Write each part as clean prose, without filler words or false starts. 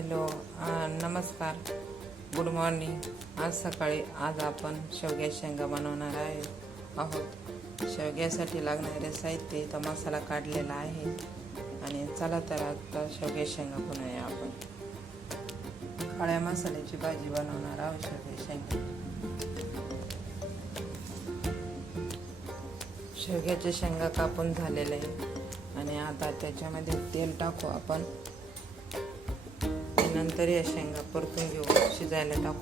Hello, नमस्कार, good morning. आज आपण शेवग्या शेंगा बनवणार आहोत. शेवग्यासाठी लागणारे साहित्य इथं मसाला काढलेला आहे. आणि चला तर आता शेवग्या शेंगा बनवूया. आपण काळ्या मसाल्याची भाजी बनवणार आहोत. शेवग्याच्या शेंगा कापून झालेले आहे. आणि आता त्याच्यामध्ये तेल टाकू आपण. नंतर या शेंगा परतून घेऊ, शिजायला टाकू.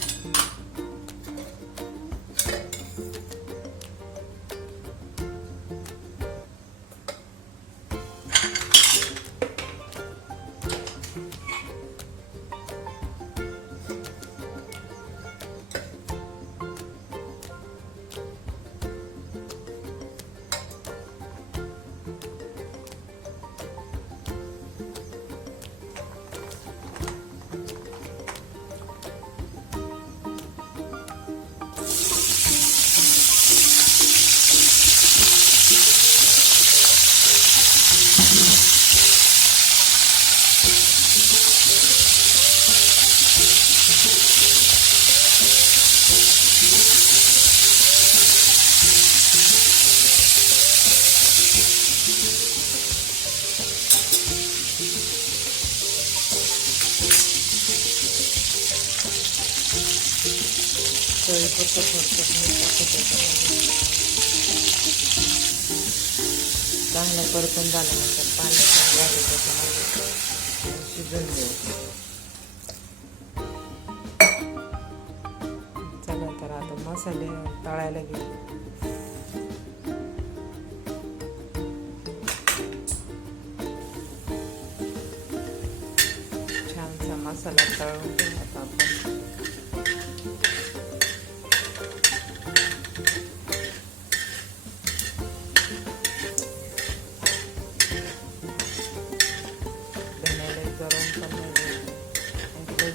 चवीपुरतं थोडंसं मीठ टाकू. चांगलं परतून झाल्यानंतर पाणी घालू, त्याच्यामध्ये शिजून देऊ. चला तर आता मसाले तळायला घेऊ. छानसा मसाला तळून घेऊ आता आपण.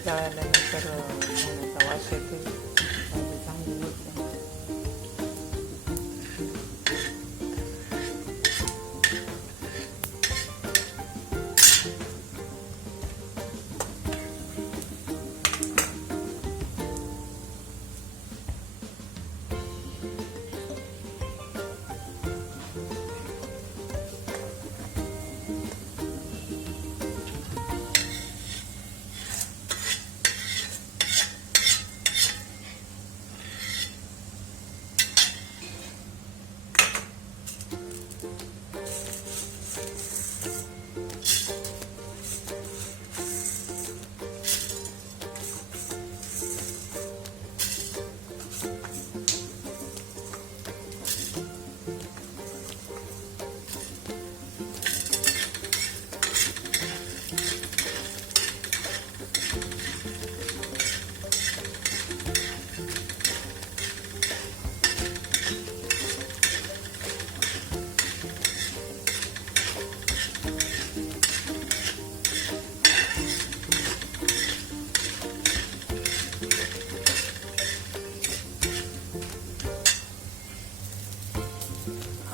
जळाल्यानंतर धण्याचा वास येते, चांगली होते.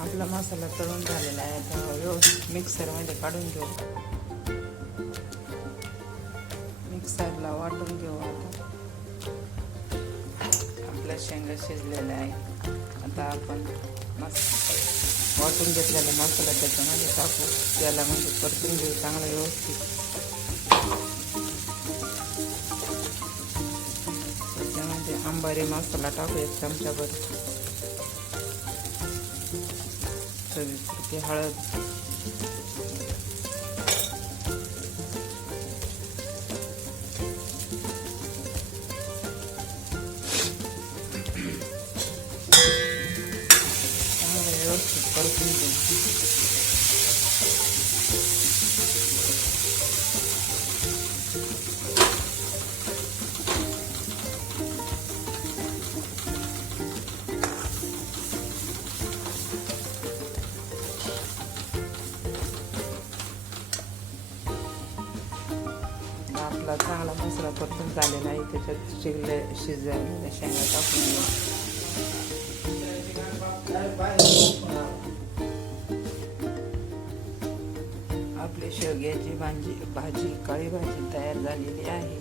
आपला मसाला तळून झालेला आहे. आता व्यवस्थित मिक्सरमध्ये काढून घेऊ. मिक्सरला वाटून घेऊ. आता आपल्या शेंगा शिजलेल्या आहे. आता आपण वाटून घेतलेला मसाला त्याच्यामध्ये टाकू. त्याला म्हणजे परतून घेऊ चांगलं व्यवस्थित. त्याच्यामध्ये अंबारी मसाला टाकू 1 चमचाभर. चवीपुरती हळद, चांगलं व्यवस्थित परतून घेऊ. आपला चांगला मसाला परतून झालेला आहे. त्याच्यात शिजलेल्या शेंगा टाकून घेऊ. आपले शेवग्याची भाजी काळी भाजी तयार झालेली आहे.